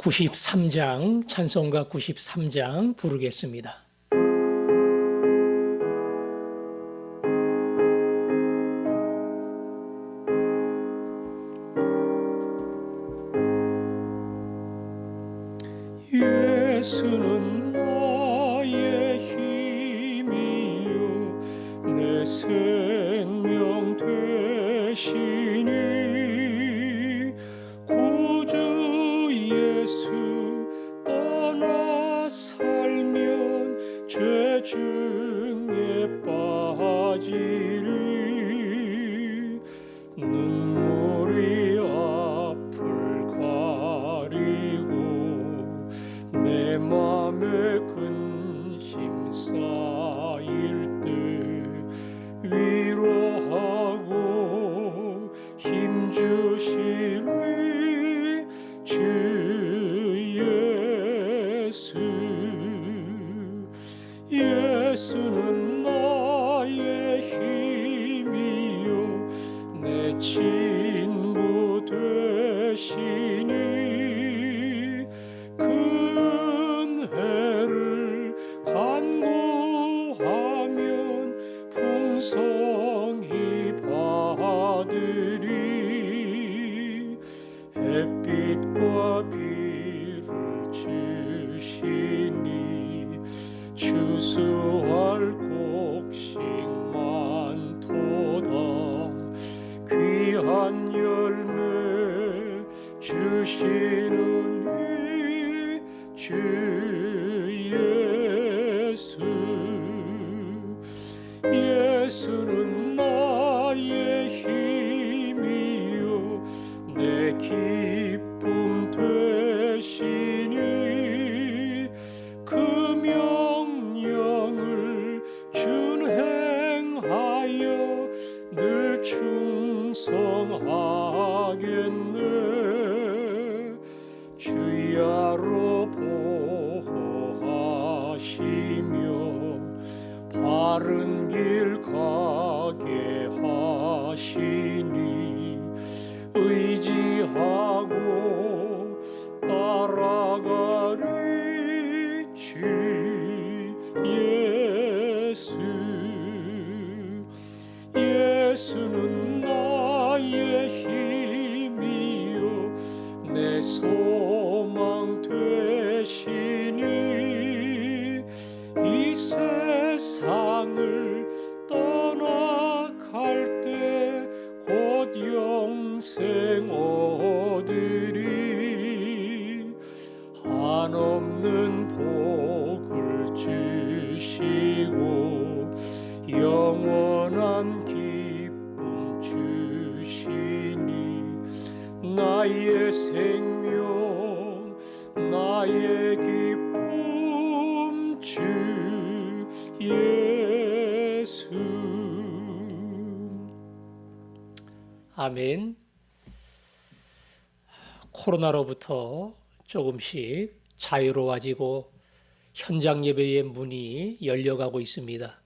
93장, 찬송가 93장 부르겠습니다. 예수는 나의 힘이요 내 생명 되시니 구주 예수 떠나 살면 죄 중에 빠지리 눈물이 앞을 가리고 내 맘에 근심 쌓일 때 위로하고 힘주시리 주 예수. 예수는 나의 힘이요 내 친구 되시니 큰 해를 간구하면 풍성히 받으리 햇빛과 비를 주시니 추수할 곡식 많도다 귀한 열매 주시는 주 예수. 예수는 나의 힘이요 내 기쁨 되시니 그 명령을 준행하여 늘 충성하겠네 주야로 보호하시며 바른 길 가게 하시니 의지하고 따라가리 주 예수. 예수는 나의 힘이요 내 소망 되시니 이 세상을 떠나갈 때 곧 영생 얻으리 한없는 복을 주시고 영원한 기쁨 주시니 나의 생명 나의 기쁨 주 예수. 아멘. 코로나로부터 조금씩 자유로워지고 현장 예배의 문이 열려가고 있습니다.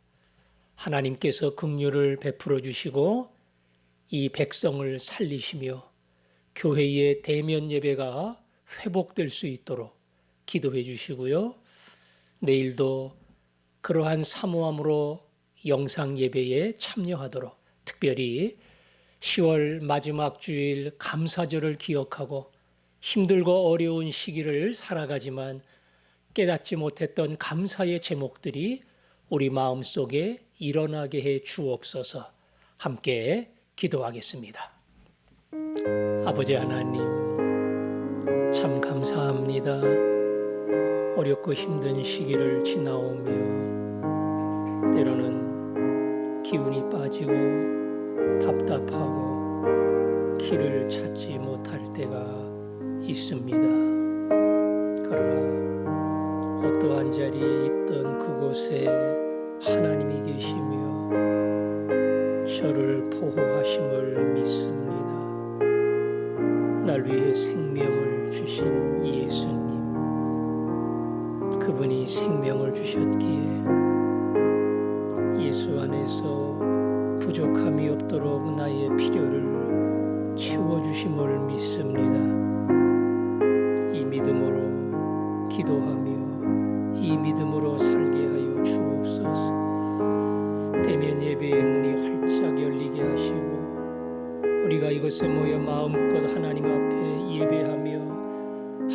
하나님께서 긍휼을 베풀어 주시고 이 백성을 살리시며 교회의 대면 예배가 회복될 수 있도록 기도해 주시고요. 내일도 그러한 사모함으로 영상 예배에 참여하도록 특별히 10월 마지막 주일 감사절을 기억하고 힘들고 어려운 시기를 살아가지만 깨닫지 못했던 감사의 제목들이 우리 마음속에 일어나게 해 주옵소서. 함께 기도하겠습니다. 아버지 하나님, 참 감사합니다. 어렵고 힘든 시기를 지나오며 때로는 기운이 빠지고 답답하고 길을 찾지 못할 때가 있습니다. 그러나 어떠한 자리에 있던 그곳에 하나님이 계시며 저를 보호하심을 믿습니다. 날 위해 생명을 주신 예수님, 그분이 생명을 주셨기에 예수 안에서 부족함이 없도록 나의 필요를 채워주심을 믿습니다. 이 믿음으로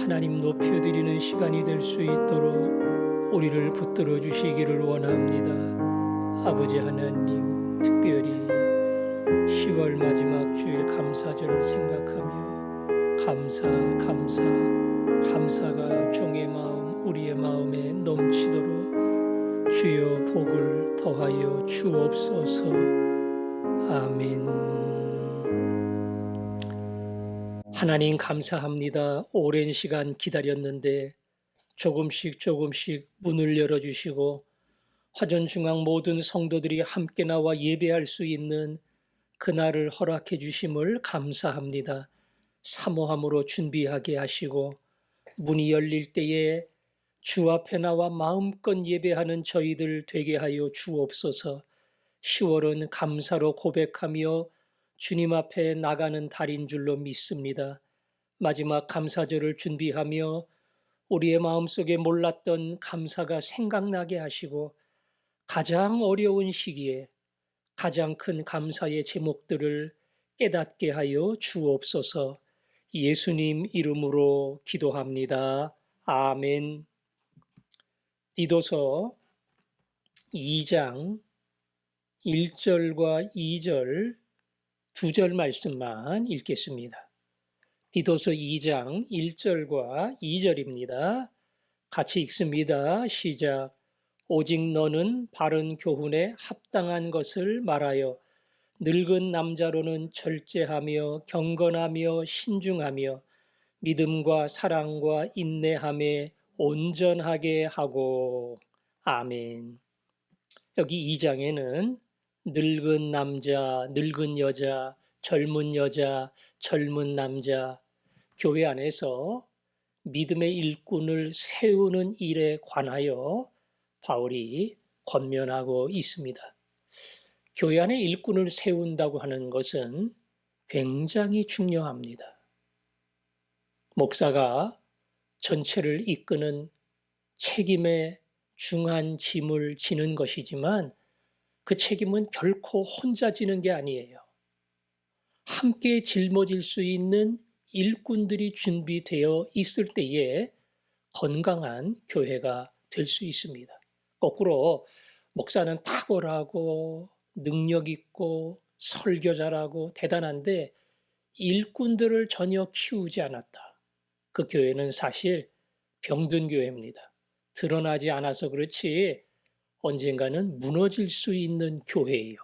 하나님 높여드리는 시간이 될 수 있도록 우리를 붙들어 주시기를 원합니다. 아버지 하나님, 특별히 10월 마지막 주일 감사절을 생각하며 감사가 종의 마음, 우리의 마음에 넘치도록 주여 복을 더하여 주옵소서. 아멘. 하나님 감사합니다. 오랜 시간 기다렸는데 조금씩 문을 열어주시고 화전중앙 모든 성도들이 함께 나와 예배할 수 있는 그날을 허락해 주심을 감사합니다. 사모함으로 준비하게 하시고 문이 열릴 때에 주 앞에 나와 마음껏 예배하는 저희들 되게 하여 주옵소서. 10월은 감사로 고백하며 주님 앞에 나가는 달인 줄로 믿습니다. 마지막 감사절을 준비하며 우리의 마음속에 몰랐던 감사가 생각나게 하시고 가장 어려운 시기에 가장 큰 감사의 제목들을 깨닫게 하여 주옵소서. 예수님 이름으로 기도합니다. 아멘. 디도서 2장 1절과 2절 2절 말씀만 읽겠습니다. 디도서 2장 1절과 2절입니다. 같이 읽습니다. 시작. 오직 너는 바른 교훈에 합당한 것을 말하여 늙은 남자로는 절제하며 경건하며 신중하며 믿음과 사랑과 인내함에 온전하게 하고. 아멘. 여기 2장에는 늙은 남자, 늙은 여자, 젊은 남자, 교회 안에서 믿음의 일꾼을 세우는 일에 관하여 바울이 권면하고 있습니다. 교회 안에 일꾼을 세운다고 하는 것은 굉장히 중요합니다. 목사가 전체를 이끄는 책임의 중한 짐을 지는 것이지만 그 책임은 결코 혼자 지는 게 아니에요. 함께 짊어질 수 있는 일꾼들이 준비되어 있을 때에 건강한 교회가 될 수 있습니다. 거꾸로 목사는 탁월하고 능력 있고 설교 잘하고 대단한데 일꾼들을 전혀 키우지 않았다. 그 교회는 사실 병든 교회입니다. 드러나지 않아서 그렇지 언젠가는 무너질 수 있는 교회예요.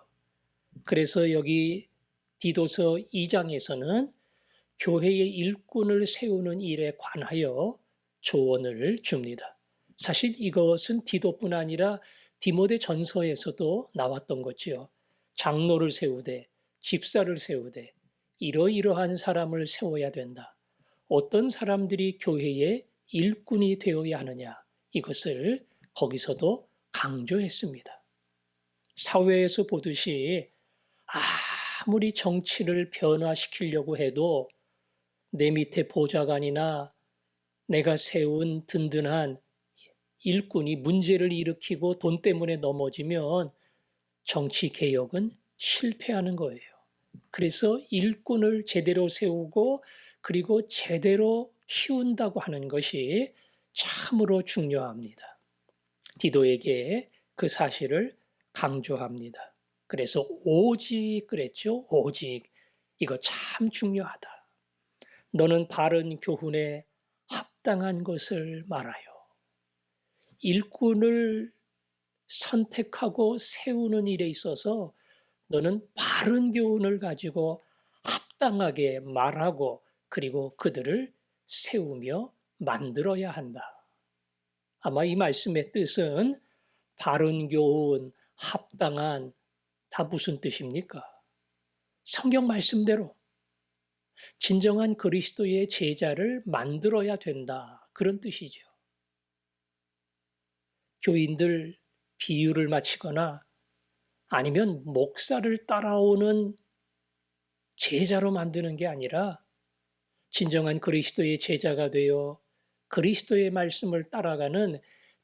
그래서 여기 디도서 2장에서는 교회의 일꾼을 세우는 일에 관하여 조언을 줍니다. 사실 이것은 디도뿐 아니라 디모데 전서에서도 나왔던 거지요. 장로를 세우되 집사를 세우되 이러이러한 사람을 세워야 된다. 어떤 사람들이 교회의 일꾼이 되어야 하느냐. 이것을 거기서도 강조했습니다. 사회에서 보듯이 아무리 정치를 변화시키려고 해도 내 밑에 보좌관이나 내가 세운 든든한 일꾼이 문제를 일으키고 돈 때문에 넘어지면 정치 개혁은 실패하는 거예요. 그래서 일꾼을 제대로 세우고 그리고 제대로 키운다고 하는 것이 참으로 중요합니다. 디도에게 그 사실을 강조합니다. 그래서 오직 그랬죠. 오직 이거 참 중요하다. 너는 바른 교훈에 합당한 것을 말하여. 일꾼을 선택하고 세우는 일에 있어서 너는 바른 교훈을 가지고 합당하게 말하고 그리고 그들을 세우며 만들어야 한다. 아마 이 말씀의 뜻은 바른 교훈, 합당한 다 무슨 뜻입니까? 성경 말씀대로 진정한 그리스도의 제자를 만들어야 된다. 그런 뜻이죠. 교인들 비유를 마치거나 아니면 목사를 따라오는 제자로 만드는 게 아니라 진정한 그리스도의 제자가 되어 그리스도의 말씀을 따라가는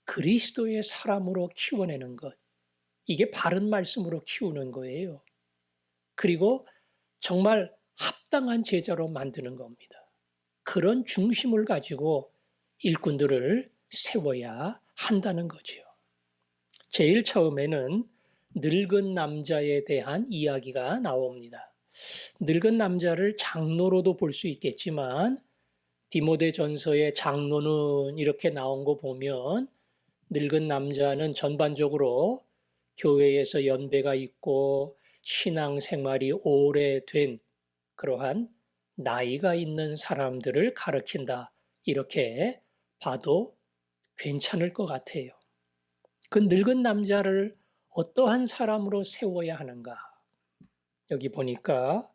그리스도의 사람으로 키워내는 것. 이게 바른 말씀으로 키우는 거예요. 그리고 정말 합당한 제자로 만드는 겁니다. 그런 중심을 가지고 일꾼들을 세워야 한다는 거지요. 제일 처음에는 늙은 남자에 대한 이야기가 나옵니다. 늙은 남자를 장로로도 볼 수 있겠지만 디모데 전서의 장로는 이렇게 나온 거 보면 늙은 남자는 전반적으로 교회에서 연배가 있고 신앙생활이 오래된 그러한 나이가 있는 사람들을 가리킨다. 이렇게 봐도 괜찮을 것 같아요. 그 늙은 남자를 어떠한 사람으로 세워야 하는가? 여기 보니까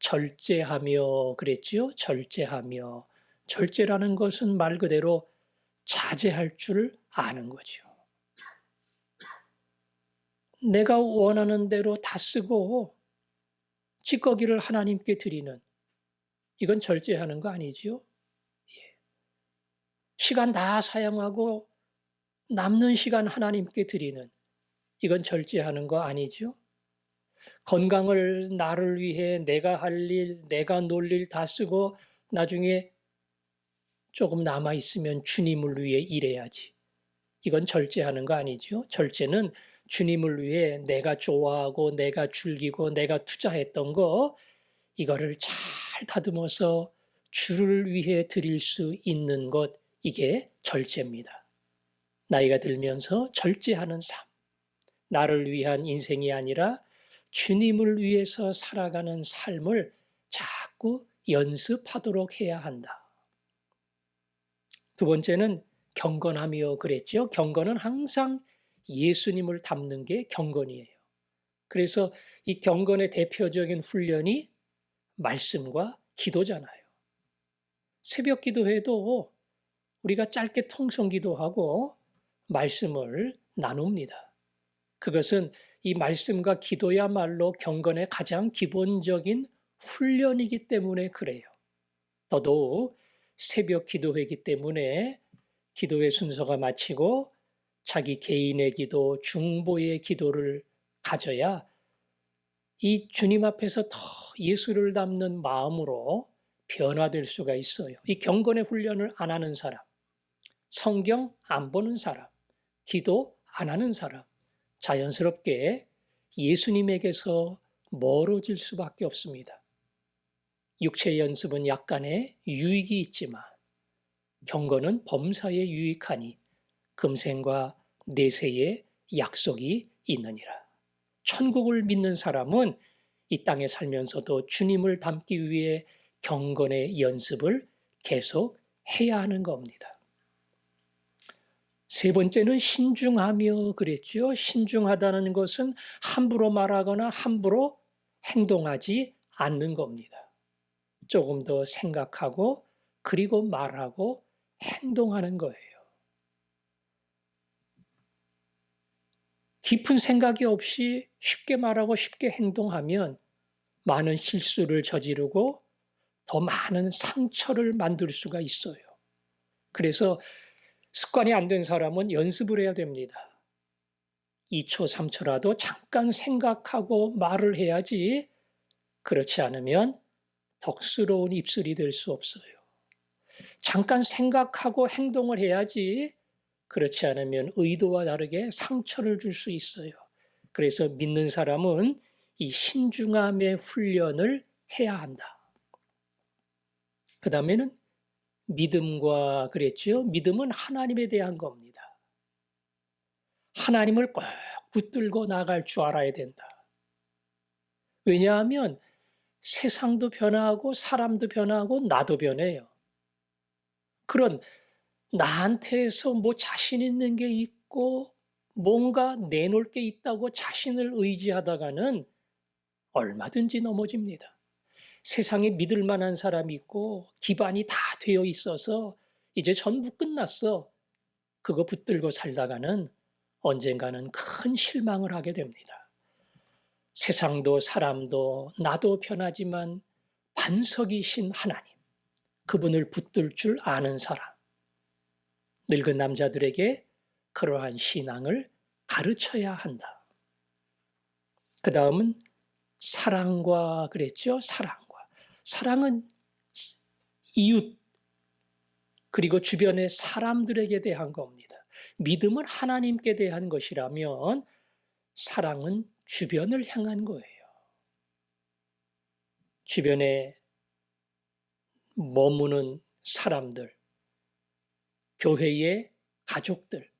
절제하며 그랬지요. 절제하며. 절제라는 것은 말 그대로 자제할 줄 아는 거죠. 내가 원하는 대로 다 쓰고 찌꺼기를 하나님께 드리는 이건 절제하는 거 아니지요? 시간 다 사용하고 남는 시간 하나님께 드리는 이건 절제하는 거 아니죠? 건강을 나를 위해 내가 할 일, 내가 놀 일 다 쓰고 나중에 조금 남아있으면 주님을 위해 일해야지. 이건 절제하는 거 아니죠? 절제는 주님을 위해 내가 좋아하고 내가 즐기고 내가 투자했던 거 이거를 잘 다듬어서 주를 위해 드릴 수 있는 것 이게 절제입니다. 나이가 들면서 절제하는 삶. 나를 위한 인생이 아니라 주님을 위해서 살아가는 삶을 자꾸 연습하도록 해야 한다. 두 번째는 경건하며 그랬죠. 경건은 항상 예수님을 닮는 게 경건이에요. 그래서 이 경건의 대표적인 훈련이 말씀과 기도잖아요. 새벽 기도회도 우리가 짧게 통성 기도하고 말씀을 나눕니다. 그것은 이 말씀과 기도야말로 경건의 가장 기본적인 훈련이기 때문에 그래요. 더더욱 새벽 기도회이기 때문에 기도의 순서가 마치고 자기 개인의 기도, 중보의 기도를 가져야 이 주님 앞에서 더 예수를 닮는 마음으로 변화될 수가 있어요. 이 경건의 훈련을 안 하는 사람, 성경 안 보는 사람, 기도 안 하는 사람, 자연스럽게 예수님에게서 멀어질 수밖에 없습니다. 육체 연습은 약간의 유익이 있지만 경건은 범사에 유익하니 금생과 내세의 약속이 있느니라. 천국을 믿는 사람은 이 땅에 살면서도 주님을 닮기 위해 경건의 연습을 계속 해야 하는 겁니다. 세 번째는 신중하며 그랬죠. 신중하다는 것은 함부로 말하거나 함부로 행동하지 않는 겁니다. 조금 더 생각하고 그리고 말하고 행동하는 거예요. 깊은 생각이 없이 쉽게 말하고 쉽게 행동하면 많은 실수를 저지르고 더 많은 상처를 만들 수가 있어요. 그래서 습관이 안 된 사람은 연습을 해야 됩니다. 2초, 3초라도 잠깐 생각하고 말을 해야지 그렇지 않으면 덕스러운 입술이 될 수 없어요. 잠깐 생각하고 행동을 해야지 그렇지 않으면 의도와 다르게 상처를 줄 수 있어요. 그래서 믿는 사람은 이 신중함의 훈련을 해야 한다. 그 다음에는 믿음과 그랬죠. 믿음은 하나님에 대한 겁니다. 하나님을 꼭 붙들고 나갈 줄 알아야 된다. 왜냐하면 세상도 변하고 사람도 변하고 나도 변해요. 그런 나한테서 뭐 자신 있는 게 있고 뭔가 내놓을 게 있다고 자신을 의지하다가는 얼마든지 넘어집니다. 세상에 믿을 만한 사람이 있고 기반이 다 되어 있어서 이제 전부 끝났어. 그거 붙들고 살다가는 언젠가는 큰 실망을 하게 됩니다. 세상도 사람도 나도 변하지만 반석이신 하나님, 그분을 붙들 줄 아는 사람, 늙은 남자들에게 그러한 신앙을 가르쳐야 한다. 그 다음은 사랑과 그랬죠. 사랑과. 사랑은 이웃, 그리고 주변의 사람들에게 대한 겁니다. 믿음은 하나님께 대한 것이라면 사랑은 주변을 향한 거예요. 주변에 머무는 사람들, 교회의 가족들,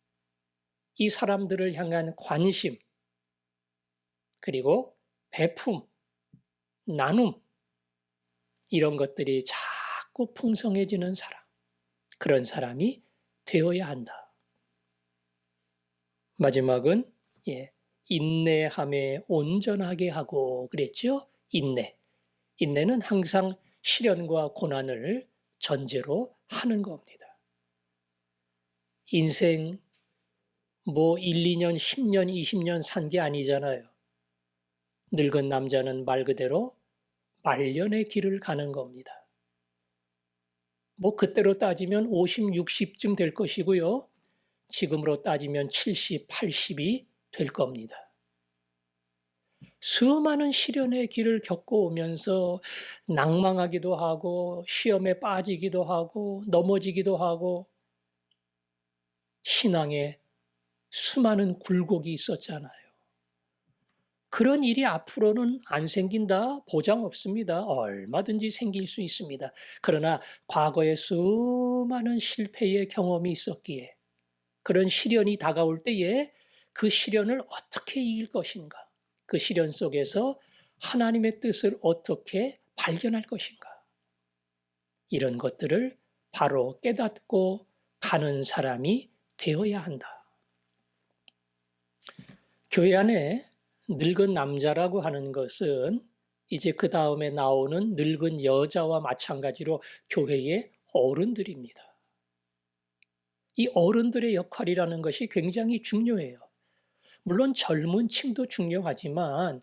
이 사람들을 향한 관심, 그리고 배품, 나눔, 이런 것들이 자꾸 풍성해지는 사람, 그런 사람이 되어야 한다. 마지막은 인내함에 온전하게 하고 그랬죠? 인내는 항상 시련과 고난을 전제로 하는 겁니다. 인생 1, 2년, 10년, 20년 산 게 아니잖아요. 늙은 남자는 말 그대로 말년의 길을 가는 겁니다. 그때로 따지면 50, 60쯤 될 것이고요. 지금으로 따지면 70, 80이 될 겁니다. 수많은 시련의 길을 겪어오면서 낭망하기도 하고 시험에 빠지기도 하고 넘어지기도 하고 신앙에 수많은 굴곡이 있었잖아요. 그런 일이 앞으로는 안 생긴다? 보장 없습니다. 얼마든지 생길 수 있습니다. 그러나 과거에 수많은 실패의 경험이 있었기에 그런 시련이 다가올 때에 그 시련을 어떻게 이길 것인가? 그 시련 속에서 하나님의 뜻을 어떻게 발견할 것인가? 이런 것들을 바로 깨닫고 가는 사람이 되어야 한다. 교회 안에 늙은 남자라고 하는 것은 이제 그 다음에 나오는 늙은 여자와 마찬가지로 교회의 어른들입니다. 이 어른들의 역할이라는 것이 굉장히 중요해요. 물론 젊은 층도 중요하지만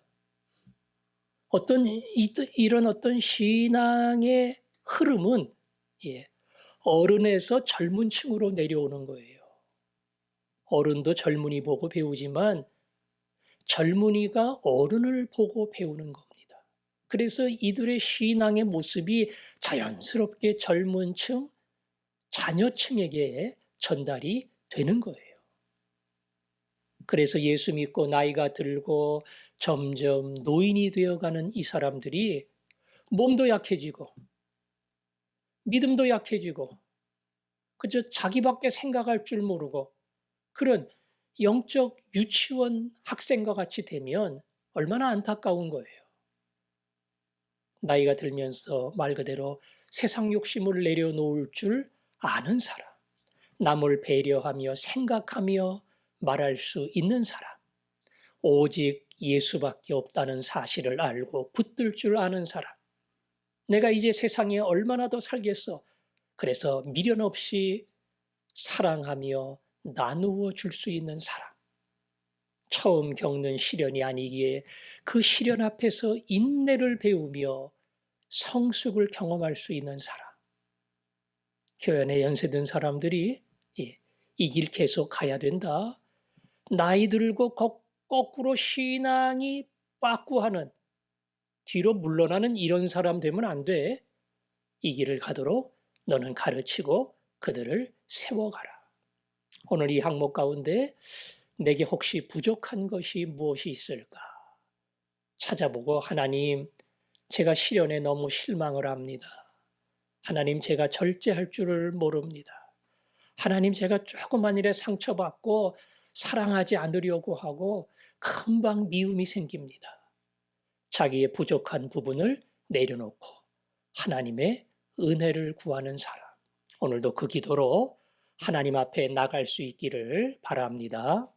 이런 어떤 신앙의 흐름은 어른에서 젊은 층으로 내려오는 거예요. 어른도 젊은이 보고 배우지만 젊은이가 어른을 보고 배우는 겁니다. 그래서 이들의 신앙의 모습이 자연스럽게 젊은 층, 자녀층에게 전달이 되는 거예요. 그래서 예수 믿고 나이가 들고 점점 노인이 되어가는 이 사람들이 몸도 약해지고 믿음도 약해지고 그저 자기밖에 생각할 줄 모르고 그런 영적 유치원 학생과 같이 되면 얼마나 안타까운 거예요. 나이가 들면서 말 그대로 세상 욕심을 내려놓을 줄 아는 사람, 남을 배려하며 생각하며 말할 수 있는 사람, 오직 예수밖에 없다는 사실을 알고 붙들 줄 아는 사람, 내가 이제 세상에 얼마나 더 살겠어. 그래서 미련 없이 사랑하며 나누어 줄 수 있는 사람, 처음 겪는 시련이 아니기에 그 시련 앞에서 인내를 배우며 성숙을 경험할 수 있는 사람, 교회 안에 연세든 사람들이 이 길 계속 가야 된다. 나이 들고 거꾸로 신앙이 빠꾸하는, 뒤로 물러나는 이런 사람 되면 안 돼. 이 길을 가도록 너는 가르치고 그들을 세워가라. 오늘 이 항목 가운데 내게 혹시 부족한 것이 무엇이 있을까? 찾아보고 하나님, 제가 시련에 너무 실망을 합니다. 하나님, 제가 절제할 줄을 모릅니다. 하나님, 제가 조그만 일에 상처받고 사랑하지 않으려고 하고 금방 미움이 생깁니다. 자기의 부족한 부분을 내려놓고 하나님의 은혜를 구하는 사람. 오늘도 그 기도로 하나님 앞에 나갈 수 있기를 바랍니다.